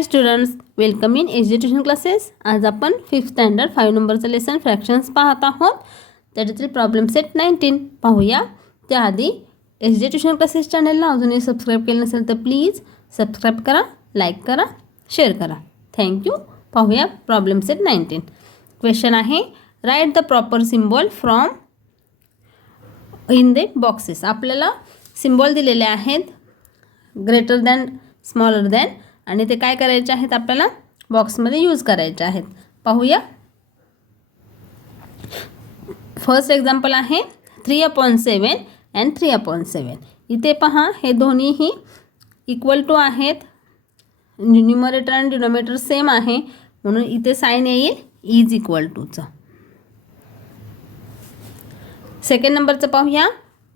High students, welcome in education classes. आज आपण 5th standard 5 नंबरचं लेसन फ्रॅक्शन्स पाहत आहोत. त्याच्यातील प्रॉब्लेम सेट 19 पाहूया. त्याआधी एज्युकेशन क्लासेस चॅनलला अजूनही सबस्क्राईब केलं नसेल तर प्लीज सबस्क्राईब करा, लाईक करा, शेअर करा. थँक्यू. पाहूया प्रॉब्लेम सेट 19. क्वेश्चन आहे, write the proper symbol from in the boxes. आपल्याला सिम्बॉल दिलेले आहेत, ग्रेटर दॅन, स्मॉलर दॅन, आणि ते काय करायचे आहेत, आपल्याला बॉक्समध्ये यूज करायचे आहेत. पाहूया. फर्स्ट एक्झाम्पल आहे 3/7 अँड 3/7. इथे पहा, हे दोन्हीही इक्वल टू आहेत. न्यूमरेटर आणि डिनोमिनेटर सेम आहे, म्हणून इथे साइन येईल इज इक्वल टूचं. सेकंड नंबरचं पाहूया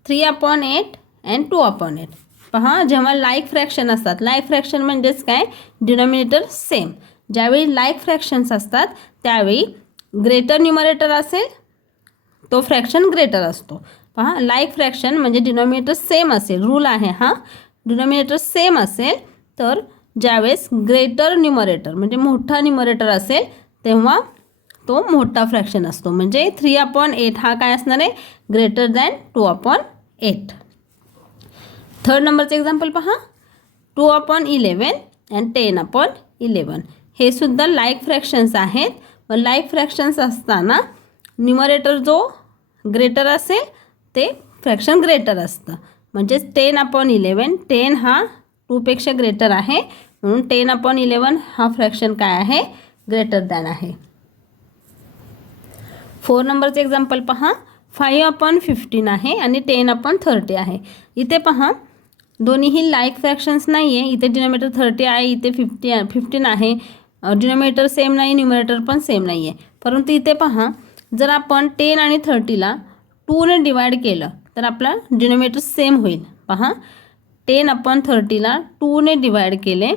3/8 अँड 2/8. पहा, जेव्हा लाईक फ्रॅक्शन असतात, लाईक फ्रॅक्शन म्हणजेच काय, डिनोमिनेटर सेम. ज्यावेळी लाईक फ्रॅक्शन्स असतात त्यावेळी ग्रेटर न्यूमरेटर असेल तो फ्रॅक्शन ग्रेटर असतो. पहा, लाईक फ्रॅक्शन म्हणजे डिनोमिनेटर सेम असेल, रूल आहे हा. डिनोमिनेटर सेम असेल तर ज्यावेळेस ग्रेटर न्यूमरेटर म्हणजे मोठा न्यूमरेटर असेल तेव्हा तो मोठा फ्रॅक्शन असतो. म्हणजे 3/8 हा काय असणार आहे, ग्रेटर दॅन 2/8. थर्ड नंबरचं एक्झाम्पल पहा 2/11 अँड 10/11. हे सुद्धा लाईक फ्रॅक्शन्स आहेत. व लाईक फ्रॅक्शन्स असताना न्यूमरेटर जो ग्रेटर असेल ते फ्रॅक्शन ग्रेटर असतं. म्हणजे 10/11, 10 हा 2पेक्षा ग्रेटर आहे, म्हणून 10/11 हा फ्रॅक्शन काय आहे, ग्रेटर दॅन आहे. 4 नंबरचं एक्झाम्पल पहा 5/15 आहे आणि 10/30 आहे. इथे पहा, दोन्हीही लाईक फ्रॅक्शन्स नाही आहे. इथे डिनोमिनेटर 30 आहे, इथे 15 आहे. डिनोमिनेटर सेम नाही, न्यूमरेटर पण सेम नाही आहे. परंतु इथे पहा, जर आपण 10 आणि 30ला 2ने डिवाइड केलं तर आपला डिनोमिनेटर सेम होईल. पहा, 10/30ला 2ने डिवाइड केले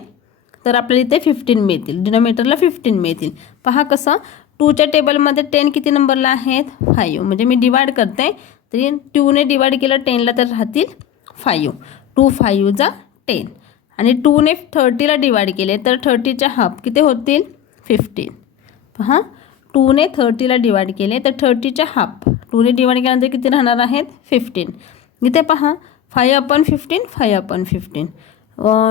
तर आपल्याला इथे 15 मिळतील, डिनोमिनेटरला 15 मिळतील. पहा कसं, 2च्या टेबलमध्ये 10 किती नंबरला आहेत, 5. म्हणजे मी डिवाइड करते, तरी 2ने डिवाइड केलं 10ला तर राहतील 5. 2 5 जा 10. आणि 2ने 30ला डिवाइड केले तर 30च्या हाफ किती होतील, 15. पहा, 2ने 30ला डिवाइड केले तर 30च्या हाफ 2ने डिवाइड केल्यानंतर किती राहणार आहेत, 15. इथे पहा 5/15, 5/15.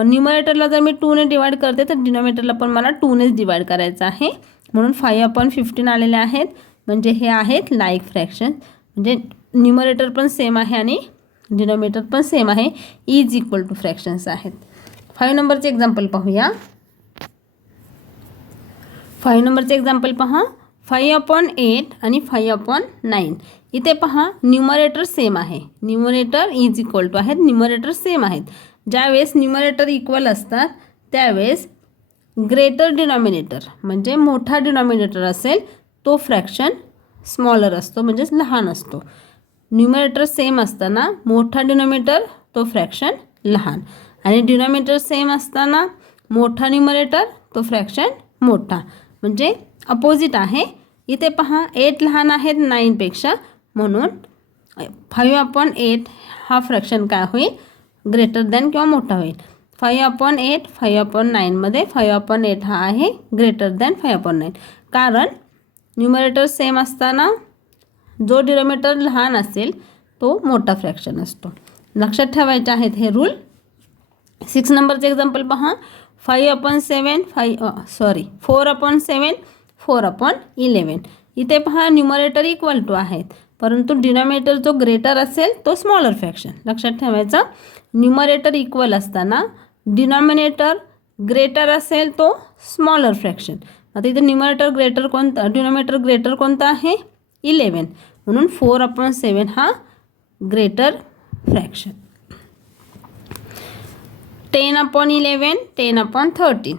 न्यूमरेटरला जर मी 2ने डिवाइड करते तर डिनोमिनेटरला पण मला 2नेच डिवाइड करायचं आहे, म्हणून 5/15 आलेले आहेत. म्हणजे हे आहेत लाईक फ्रॅक्शन, म्हणजे न्यूमरेटर पण सेम आहे आणि डिनोमिनेटर पण सेम आहे, इज इक्वल टू फ्रॅक्शन्स आहेत. 5 नंबरचे एक्झाम्पल पाहूया. 5 नंबरचे एक्झाम्पल पहा 5/8 आणि 5/9. इथे पहा, न्यूमरेटर सेम आहे, न्यूमरेटर इज इक्वल टू आहेत, न्यूमरेटर सेम आहेत. ज्यावेळेस न्यूमरेटर इक्वल असतात त्यावेळेस ग्रेटर डिनॉमिनेटर म्हणजे मोठा डिनॉमिनेटर असेल तो फ्रॅक्शन स्मॉलर असतो, म्हणजेच लहान असतो. न्यूमरेटर सेम असताना मोठा डिनॉमिनेटर तो फ्रॅक्शन लहान, आणि डिनॉमिनेटर सेम असताना मोठा न्यूमरेटर तो फ्रॅक्शन मोठा, म्हणजे अपोजिट आहे. इथे पहा 8 लहान आहेत 9पेक्षा, म्हणून 5/8 हा फ्रॅक्शन काय होईल, ग्रेटर दॅन किंवा मोठा होईल. 5/8 5/9मध्ये 5/8 हा आहे ग्रेटर दॅन 5/9, कारण न्यूमरेटर सेम असताना जो डिनोमिनेटर लहान असेल तो मोठा फ्रॅक्शन असतो. लक्षात ठेवायचे आहेत हे रूल. 6 नंबरचे एक्झाम्पल पहा 4/7 4/11. इथे पहा, न्यूमरेटर इक्वल टू आहेत, परंतु डिनोमिनेटर जो ग्रेटर असेल तो स्मॉलर फ्रॅक्शन. लक्षात ठेवायचं, न्यूमरेटर इक्वल असताना डिनॉमिनेटर ग्रेटर असेल तो स्मॉलर फ्रॅक्शन. आता इथे न्यूमरेटर ग्रेटर कोणता, डिनॉमिनेटर ग्रेटर कोणता आहे, 11, म्हणून 4/7 हा ग्रेटर फ्रॅक्शन. 10/11 10/13.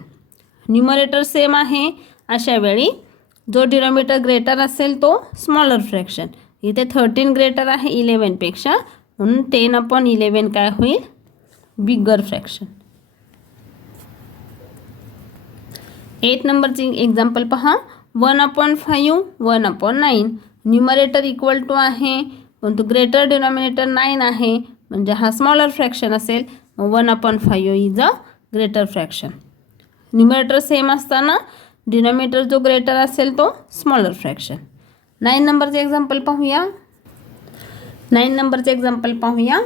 न्यूमरेटर सेम आहे, अशा वेळी जो डिनॉमिनेटर ग्रेटर असेल तो स्मॉलर फ्रॅक्शन. इथे 13 ग्रेटर आहे 11पेक्षा, म्हणून 10/11 काय होईल, बिगर फ्रॅक्शन. 8 नंबरची एक्झाम्पल पहा 1/5 1/9. न्यूमरेटर इक्वल टू आहे, परंतु ग्रेटर डिनॉमिनेटर 9 आहे, म्हणजे हा स्मॉलर फ्रॅक्शन असेल. 1/5 is a greater fraction. Numerator same असताना डिनॉमिनेटर जो ग्रेटर असेल तो स्मॉलर फ्रॅक्शन. 9 नंबरचे एक्झाम्पल पाहूया. 9 नंबरचे एक्झाम्पल पाहूया.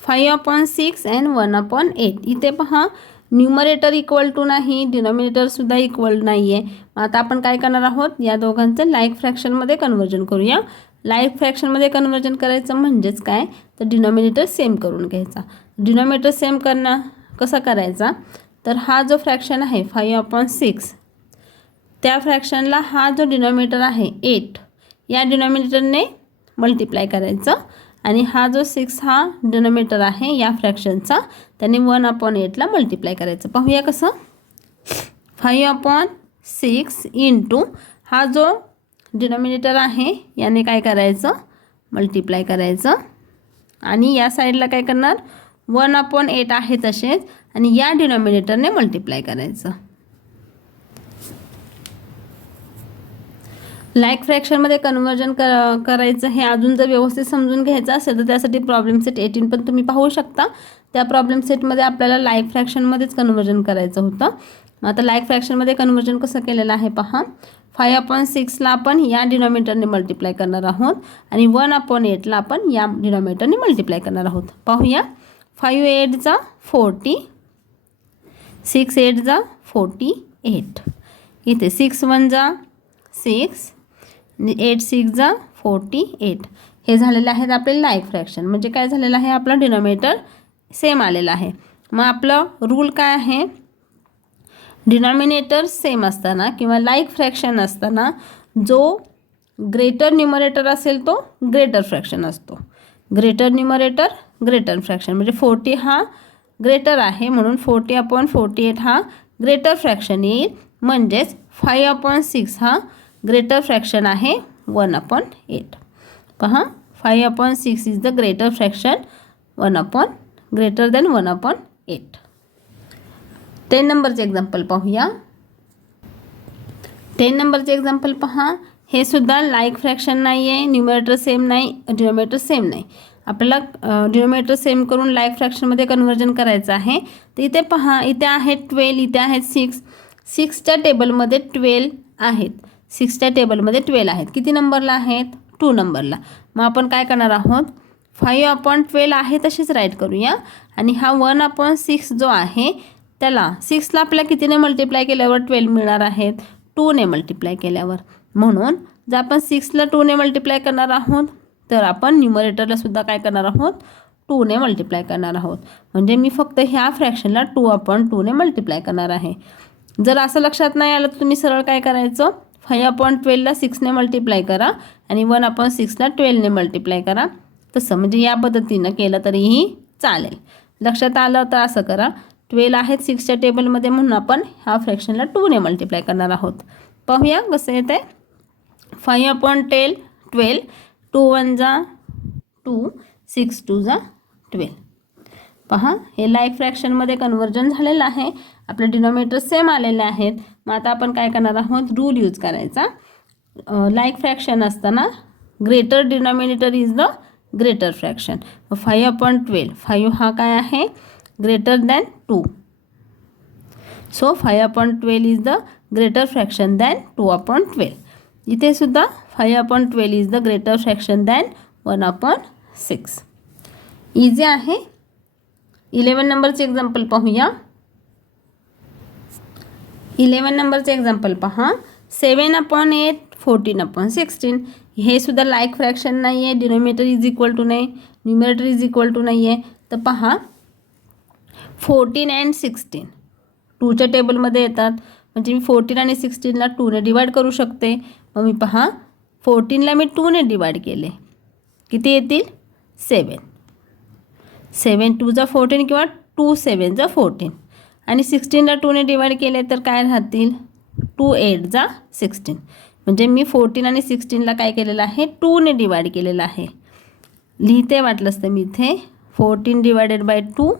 5/6 अँड 1/8. इथे पहा न्यूमरेटर इक्वल टू नाही, डिनॉमिनेटरसुद्धा इक्वल नाही आहे. आता आपण काय करणार आहोत, या दोघांचं लाईक फ्रॅक्शनमध्ये कन्वर्जन करूया. लाईक फ्रॅक्शनमध्ये कन्वर्जन करायचं म्हणजेच काय, तर डिनॉमिनेटर सेम करून घ्यायचा. डिनॉमिनेटर सेम करणं कसा करायचा, तर हा जो फ्रॅक्शन आहे 5/6, त्या फ्रॅक्शनला हा जो डिनॉमिनेटर आहे 8, या डिनॉमिनेटरने मल्टिप्लाय करायचं. आणि हा जो 6 हा डिनॉमिनेटर आहे या फ्रॅक्शनचा, त्याने 1/8ला मल्टिप्लाय करायचं. पाहूया कसं. 5/6 इंटू हा जो डिनॉमिनेटर आहे याने काय करायचं, मल्टिप्लाय करायचं. आणि या साईडला काय करणार, 1/8 आहे तसेच, आणि या डिनॉमिनेटरने मल्टिप्लाय करायचं. लाईक फ्रॅक्शनमध्ये कन्वर्जन करायचं हे अजून जर व्यवस्थित समजून घ्यायचं असेल तर त्यासाठी प्रॉब्लेम सेट 18 पण तुम्ही पाहू शकता. त्या प्रॉब्लेम सेटमध्ये आपल्याला लाईक फ्रॅक्शनमध्येच कन्वर्जन करायचं होतं. आता लाईक फ्रॅक्शनमध्ये कन्वर्जन कसं केलेलं आहे पहा. 5/6ला आपण या डिनॉमिनेटरने मल्टिप्लाय करणार आहोत आणि 1/8ला आपण या डिनॉमिनेटरने मल्टिप्लाय करणार आहोत. पाहूया. 5 8 40, 6 8 48. इथे 6 1 6, 8 6 48. हे झालेलं आहे आपले लाईक फ्रॅक्शन. म्हणजे काय झालेलं आहे, आपला डिनॉमिनेटर सेम आलेला आहे. मग आपलं रूल काय आहे, डिनॉमिनेटर सेम असताना किंवा लाईक फ्रॅक्शन असताना जो ग्रेटर न्यूमरेटर असेल तो ग्रेटर फ्रॅक्शन असतो. ग्रेटर न्यूमरेटर ग्रेटर फ्रॅक्शन, म्हणजे 40 हा ग्रेटर आहे म्हणून 40/48 हा ग्रेटर फ्रॅक्शन येईल. म्हणजेच 5/6 हा ग्रेटर फ्रॅक्शन आहे 1/8. पहा, 5/6 is the greater fraction greater than 1/8. 10 नंबरचे एक्झाम्पल पाहूया. 10 नंबरचे एक्झाम्पल पहा. हे सुद्धा लाईक फ्रॅक्शन नाही आहे, न्यूमरेटर सेम नाही, डिनॉमिनेटर सेम नाही. आपल्याला डिनॉमिनेटर सेम करून लाईक फ्रॅक्शनमध्ये कन्वर्जन करायचं आहे. तर इथे पहा, इथे आहे 12, इथे आहेत 6. 6च्या टेबलमध्ये 12 आहेत. 6च्या टेबलमध्ये 12 आहेत. किती नंबरला आहेत, 2 नंबरला. मग आपण काय करणार आहोत, 5/12 आहे तशीच राईट करूया. आणि हा 1/6 जो आहे त्याला 6ला आपल्याला कितीने मल्टिप्लाय केल्यावर 12 मिळणार आहेत, 2ने मल्टिप्लाय केल्यावर. म्हणून जर आपण 6ला 2ने मल्टिप्लाय करणार आहोत तर आपण न्यूमरेटरला सुद्धा काय करणार आहोत, 2ने मल्टिप्लाय करणार आहोत. म्हणजे मी फक्त ह्या फ्रॅक्शनला 2/2ने मल्टिप्लाय करणार आहे. जर असं लक्षात नाही आलं तर तुम्ही सरळ काय करायचं, 5/12ला 6ने मल्टिप्लाय करा आणि 1/6ला 12ने मल्टिप्लाय करा. तसं म्हणजे या पद्धतीनं केलं तरीही चालेल. लक्षात आलं तर असं करा. 12 आहेत 6च्या टेबलमध्ये म्हणून आपण ह्या फ्रॅक्शनला 2ने मल्टिप्लाय करणार आहोत. पाहूया कसं येतं आहे. 5/12 12, 2 1 2, 6 2 12. पहा, हे लाईक फ्रॅक्शनमध्ये कन्वर्जन झालेलं आहे. आपले डिनॉमिनेटर सेम आलेले आहेत. मग आता आपण काय करणार आहोत, रूल यूज करायचा. लाईक फ्रॅक्शन असताना greater denominator is the greater fraction. 5/12, 5 हा काय आहे, greater than 2. So 5/12 is the greater fraction than 2/12. इथे सुद्धा 5/12 is the greater fraction than 1/6. Easy आहे. 11 नंबरचे एक्झाम्पल पाहूया. 11 नंबरचे एक्झाम्पल पहा. 7/8 14/16. हे सुद्धा लाईक फ्रॅक्शन नाही आहे, डिनॉमिनेटर इज इक्वल टू नाही, न्यूमरेटर इज इक्वल टू नाही आहे. तर पहा, 14 and 16 2च्या टेबलमध्ये येतात. म्हणजे मी 14 आणि 16ला 2ने डिवाईड करू शकते. मग मी पहा, 14ला मी 2ने डिवाईड केले, किती येतील, 7. 7 2 14 किंवा 2 7 14. आणि 16ला 2ने डिवाईड केले तर काय राहतील, 2 8 16. म्हणजे मी 14 आणि 16ला काय केलेलं आहे, 2ने डिवाईड केलेलं आहे. लिहिते वाटलंच तर मी इथे 14 divided by 2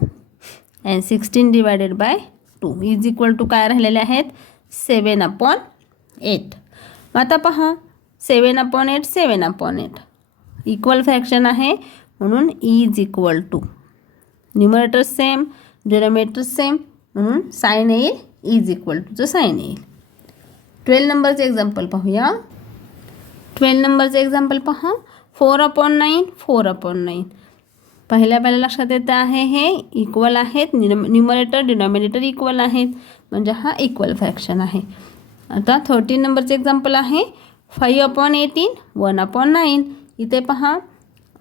and 16 divided by 2 is equal to काय राहिलेले आहेत, 7/8. आता पहा, 7/8 7/8 इक्वल फ्रॅक्शन आहे म्हणून is equal to numerator same denominator same म्हणून साइन येईल इज इक्वल टूचं साईन येईल. 12 नंबरचं एक्झाम्पल पाहूया. 12 नंबरचं एक्झाम्पल पहा. 4/9 4/9. पहिल्या लक्षात येतं आहे हे इक्वल आहेत, न्यूमरेटर डिनॉमिनेटर इक्वल आहेत, म्हणजे हा इक्वल फ्रॅक्शन आहे. आता 13 नंबरचं एक्झाम्पल आहे 5/18 1/9. इथे पहा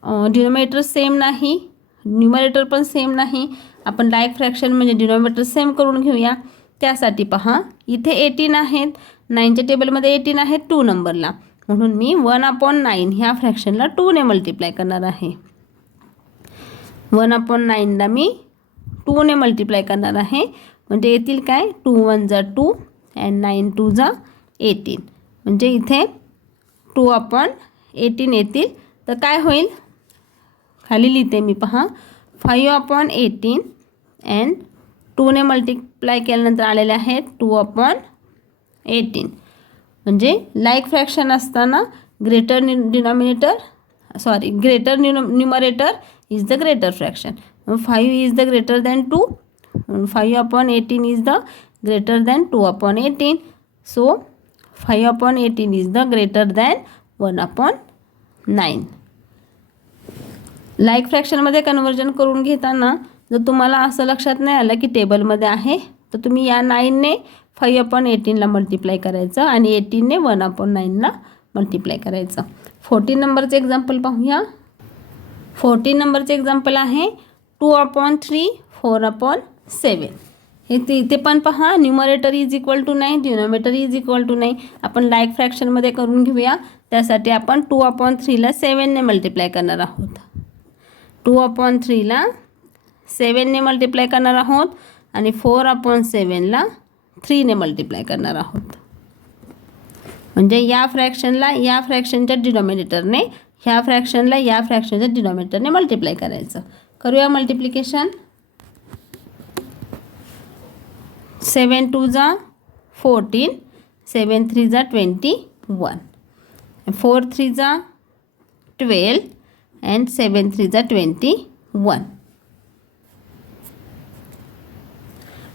डिनॉमिनेटर सेम नाही, न्यूमरेटर पण सेम नाही. आपण लाईक फ्रॅक्शन म्हणजे डिनॉमिनेटर सेम करून घेऊया. त्यासाठी पहा इथे 18 आहेत, 9च्या टेबलमध्ये 18 आहेत 2 नंबरला, म्हणून मी 1/9 ह्या फ्रॅक्शनला 2ने मल्टिप्लाय करणार आहे. 1/9ला मी 2ने मल्टिप्लाय करणार आहे, म्हणजे येतील काय 2 1 जा 2 अँड 9 2 जा 18, म्हणजे इथे 2/18 येतील. तर काय होईल, खाली लिहिते मी पहा 5/18 अँड 2ने मल्टिप्लाय केल्यानंतर आलेले आहेत 2/18. म्हणजे लाईक फ्रॅक्शन असताना greater numerator is the greater fraction. 5 is the greater than 2, 5/18 is the greater than 2/18. So 5/18 is the greater than 1/9. Like फ्रॅक्शनमध्ये कन्वर्जन करून घेताना जर तुम्हाला असं लक्षात नाही आलं की टेबलमध्ये आहे, तर तुम्ही या 9ने 5/18ला मल्टिप्लाय करायचं आणि 18ने 1/9ला मल्टिप्लाय करायचं. 14 नंबरचं एक्झाम्पल पाहूया. 14 नंबरचं एक्झाम्पल आहे 2/3 4/7. इथे पण पहा numerator is equal to 9, denominator is equal to 9. आपण लाईक फ्रॅक्शनमध्ये करून घेऊया. त्यासाठी आपण 2/3ला 7ने मल्टिप्लाय करणार आहोत. 2/3ला 7ने मल्टिप्लाय करणार आहोत आणि 4/7ला 3ने मल्टिप्लाय करणार आहोत. म्हणजे या फ्रॅक्शनला या फ्रॅक्शनच्या डिनॉमिनेटरने, ह्या फ्रॅक्शनला या फ्रॅक्शनच्या डिनॉमिनेटरने मल्टिप्लाय करायचं. करूया मल्टिप्लिकेशन. 7 2 जा 14, 7 3 जा 21, 4 3 जा 12 अँड 7 3 जा 21.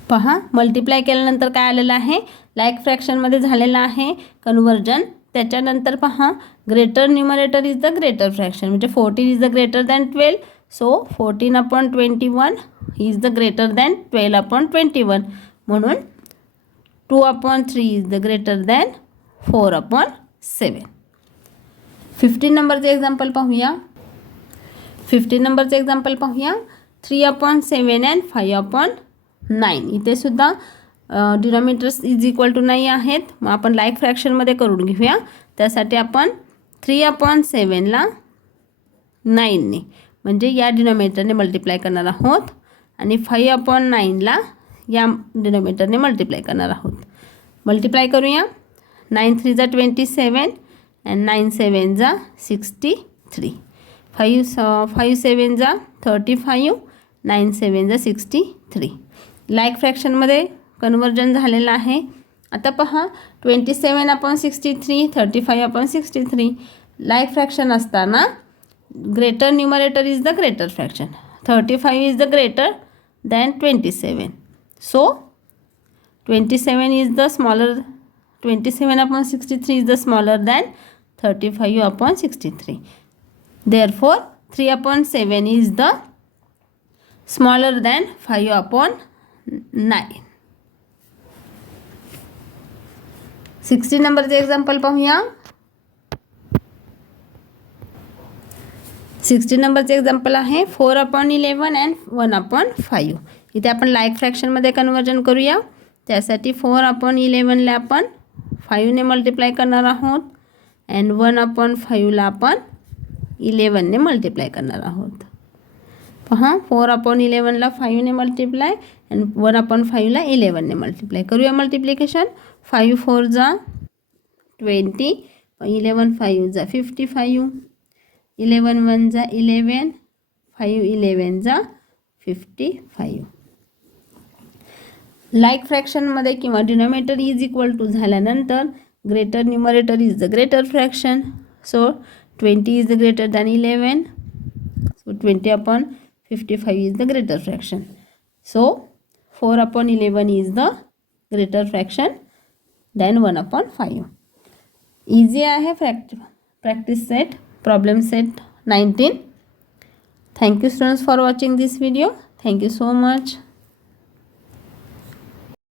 पहा मल्टिप्लाय केल्यानंतर काय आलेलं आहे, लाईक फ्रॅक्शनमध्ये झालेलं आहे कन्वर्जन. त्याच्यानंतर पहा greater numerator is the greater fraction, म्हणजे 14 is the greater than 12. So 14/21 is the greater than 12/21, म्हणून 2/3 इज द ग्रेटर दॅन 4/7. 15 नंबरचे एक्झाम्पल पाहूया. 15 नंबरचे एक्झाम्पल पाहूया 3/7 अँड 5/9. इथे सुद्धा डिनॉमिनेटर्स इज इक्वल टू नाही आहेत, मग आपण लाईक फ्रॅक्शनमध्ये करून घेऊया. त्यासाठी आपण 3/7ला 9ने म्हणजे या डिनॉमिनेटरने मल्टिप्लाय करणार आहोत आणि 5/9ला या डिनॉमिनेटरने मल्टिप्लाय करणार आहोत. मल्टिप्लाय करूया. 9 3 जा 27 अँड 9 7 जा 63, 5 7 जा 35, 9 7 जा 63. लाईक फ्रॅक्शनमध्ये कन्वर्जन झालेलं आहे. आता पहा 27/63, 35/63. लाईक फ्रॅक्शन असताना greater numerator is the greater fraction. 35 is the greater than 27. So 27 is the smaller, 27/63 is the smaller than 35/63. Therefore 3/7 is the smaller than 5/9. 16 नंबरचे एक्झाम्पल पाहूया. 16 नंबरचे एक्झाम्पल आहे 4/11 अँड 1/5. इथे आपण लाईक फ्रॅक्शनमध्ये कन्वर्जन करूया. त्यासाठी 4/11ला आपण 5ने मल्टिप्लाय करणार आहोत अँड 1/5ला आपण 11ने मल्टिप्लाय करणार आहोत. पहा 4/11ला 5ने मल्टिप्लाय अँड 1/5ला 11ने मल्टिप्लाय. करूया मल्टिप्लिकेशन. 5 4 जा 20, 11 5 जा 55, 11 1 जा 11, 5 11 जा 55. लाईक फ्रॅक्शनमध्ये किंवा डिनॉमिनेटर इज इक्वल टू झाल्यानंतर greater numerator is the greater fraction. So 20 is the greater than 11. So 20/55 is the greater fraction. So 4/11 is the greater fraction than 1/5. Easy आहे practice set, problem set 19. Thank you students for watching this video. Thank you so much.